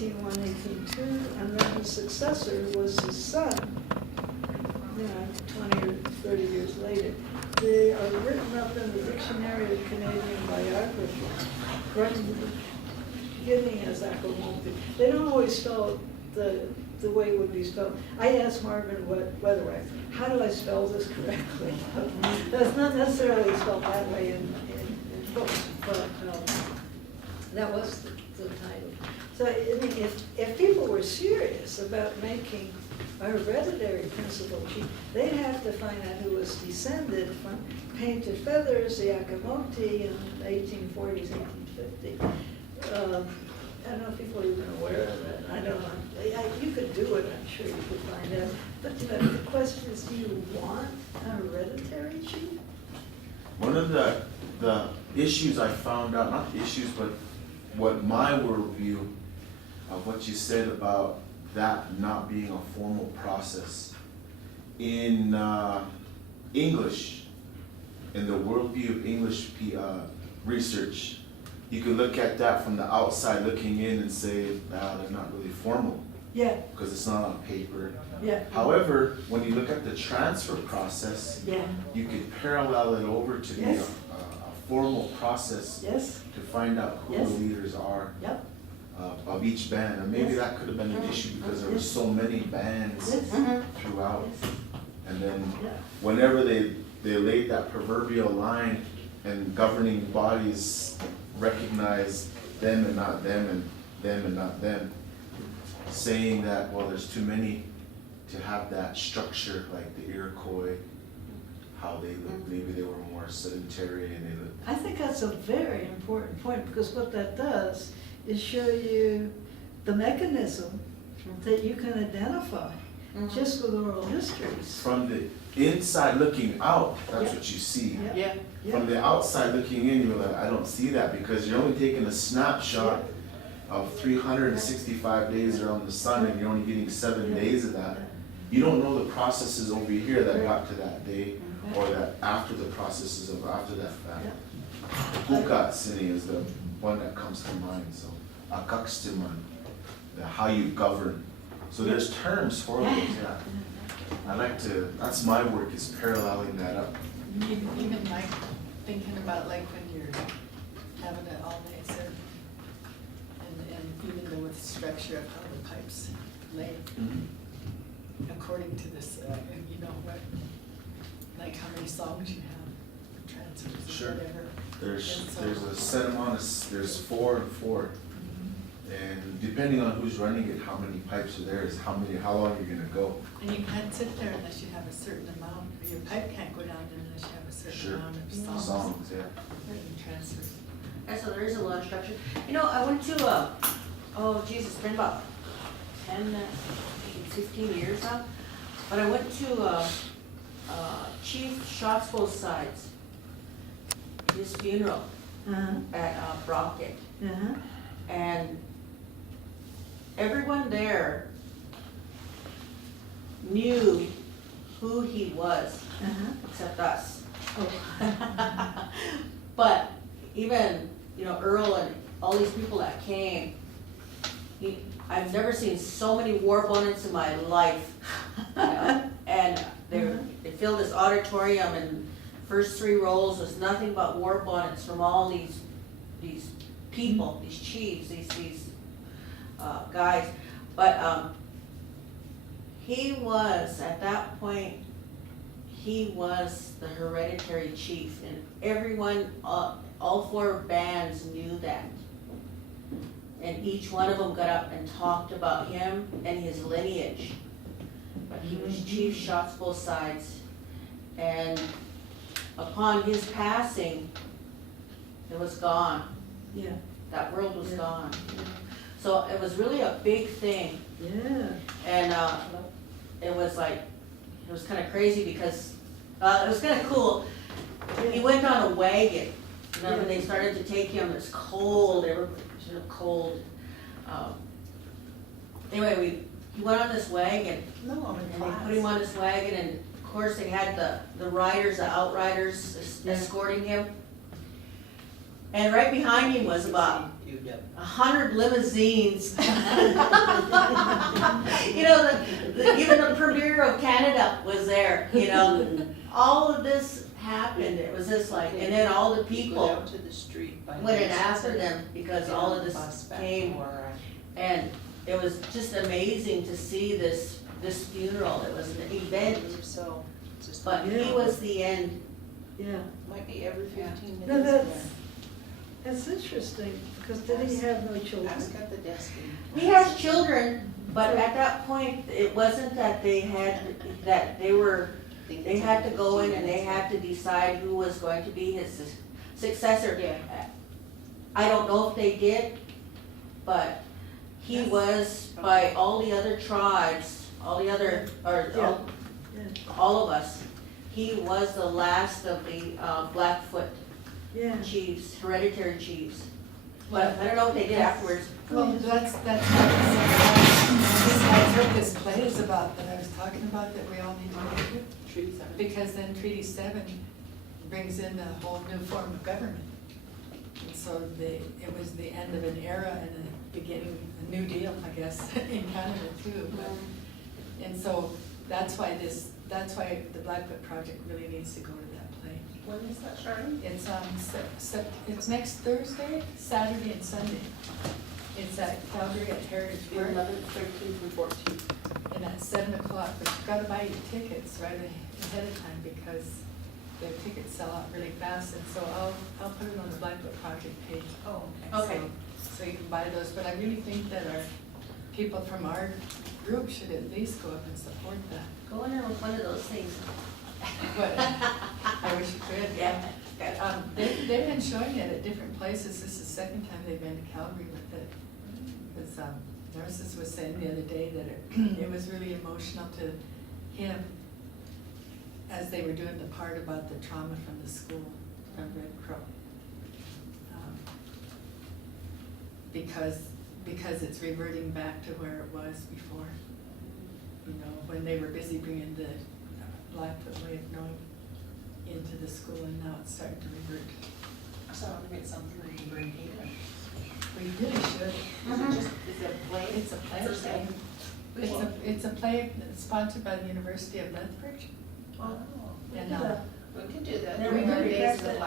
1801, 1802, and then his successor was his son, 20 or 30 years later. They are written up in the Dictionary of Canadian Biography, right in the beginning as Akamopi. They don't always spell it the way it would be spelled. I asked Marvin Weatherwax, how do I spell this correctly? That's not necessarily spelled that way in books, but that was the title. So, I mean, if people were serious about making a hereditary principal chief, they'd have to find out who was descended from Painted Feathers, the Akamoti in the 1840s, 1850s. I don't know if people are even aware of that. I don't know. You could do it, I'm sure you could find out. But the question is, do you want a hereditary chief? One of the issues I found out, not the issues, but what my worldview of what you said about that not being a formal process. In English, in the worldview of English research, you can look at that from the outside looking in and say, they're not really formal. Yeah. Because it's not on paper. Yeah. However, when you look at the transfer process, Yeah. you could parallel it over to be a formal process Yes. to find out who Yes. the leaders are Yep. of each band. And maybe Yes. that could have been an issue because there were so many bands Yes. throughout. Yes. And then Yeah. whenever they laid that proverbial line and governing bodies recognize them and not them and them and not them, saying that, well, there's too many to have that structure like the Iroquois, how they lived, maybe they were more sedentary and they lived. I think that's a very important point, because what that does is show you the mechanism that you can identify just with oral histories. From the inside looking out, that's Yeah. what you see. Yeah. From the outside looking in, you're like, I don't see that, because you're only taking a snapshot of 365 days around the sun and you're only getting 7 days of that. You don't know the processes over here that got to that day, or that after the processes of after that fact. Hukatsini is the one that comes to mind, so akakstiman, how you govern. So there's terms for those, yeah. I like to, that's my work, is paralleling that up. Even like thinking about like when you're having an all-night serve, and even though with the structure of how the pipes lay, according to this, you know what, like how many songs you have, transfers Sure. or whatever. There's a set amount of, there's 4 and 4. And depending on who's running it, how many pipes are there, is how long you're gonna go. And you can't sit there unless you have a certain amount, or your pipe can't go down unless you have a certain Sure. amount of songs. Songs, yeah. And transfers. And so there is a lot of structure. You know, I went to, it's been about 10, 15 years now. But I went to Chief Shots Both Sides, his funeral at Brockett. And everyone there knew who he was, except us. But even, Earl and all these people that came, I've never seen so many war bonnets in my life. And they filled this auditorium, and first 3 rows was nothing but war bonnets from all these people, these chiefs, these guys. But he was, at that point, he was the hereditary chief, and everyone, all 4 bands knew that. And each one of them got up and talked about him and his lineage. But he was Chief Shots Both Sides. And upon his passing, it was gone. Yeah. That world was Yeah. gone. So it was really a big thing. Yeah. And it was kind of crazy because, it was kind of cool. He went on a wagon, when they started to take him, it's cold, everybody was cold. Anyway, he went on this wagon, No, I'm in and they class. put him on this wagon, and of course they had the riders, the outriders escorting him. And right behind him was about 100 limousines. You know, even the Premier of Canada was there, you know. All of this happened, it was just like, and then all the Go people out to the street by went in themselves. after them because all of Get this on the bus back came. to where And it was just amazing to see this funeral, it was an I event, live, so just. but he was the end. Yeah, Might be every 15 no, minutes. that's interesting, because did he have no children? Ask at the desk. He has children, but at that point, it wasn't that they had, that they had to go in and they had to decide who was going to be his successor. Yeah. I don't know if they did, but he was, by all the other tribes, all the other, or Yeah. all of us, he was the last of the Blackfoot Yeah, chiefs, hereditary chiefs. But I don't know what they did afterwards. Well, that's what this play is about, that I was talking about, that we all need to go to. Because then Treaty 7 brings in a whole new form of government. And so it was the end of an era and the beginning, a new deal, I guess, in Canada too. But- And so that's why the Blackfoot Project really needs to go to that play. When is that, Charlene? It's it's next Thursday, Saturday and Sunday. It's at Calgary at Heritage Park. 11th, 13th, and 14th. And at 7 o'clock, but you've gotta buy your tickets right ahead of time because the tickets sell out really fast, and so I'll put it on the Blackfoot Project page. Oh, Okay. So you can buy those, but I really think that our people from our group should at least go up and support that. Go in there with one of those things. But I wish you could. Yeah. They've been showing it at different places. This is the second time they've been to Calgary with it. Because Narcissus was saying the other day that it was really emotional to him as they were doing the part about the trauma from the school, from Red Crow. Because it's reverting back to where it was before. You know, when they were busy bringing the Blackfoot way of knowing into the school, and now it's starting to revert. so I'm gonna get something to bring here. We really should. Is it just, is it play? It's a play. Thursday? It's a play sponsored by the University of Lethbridge. Oh, And we can do that. Yeah, During we our can days catch of that.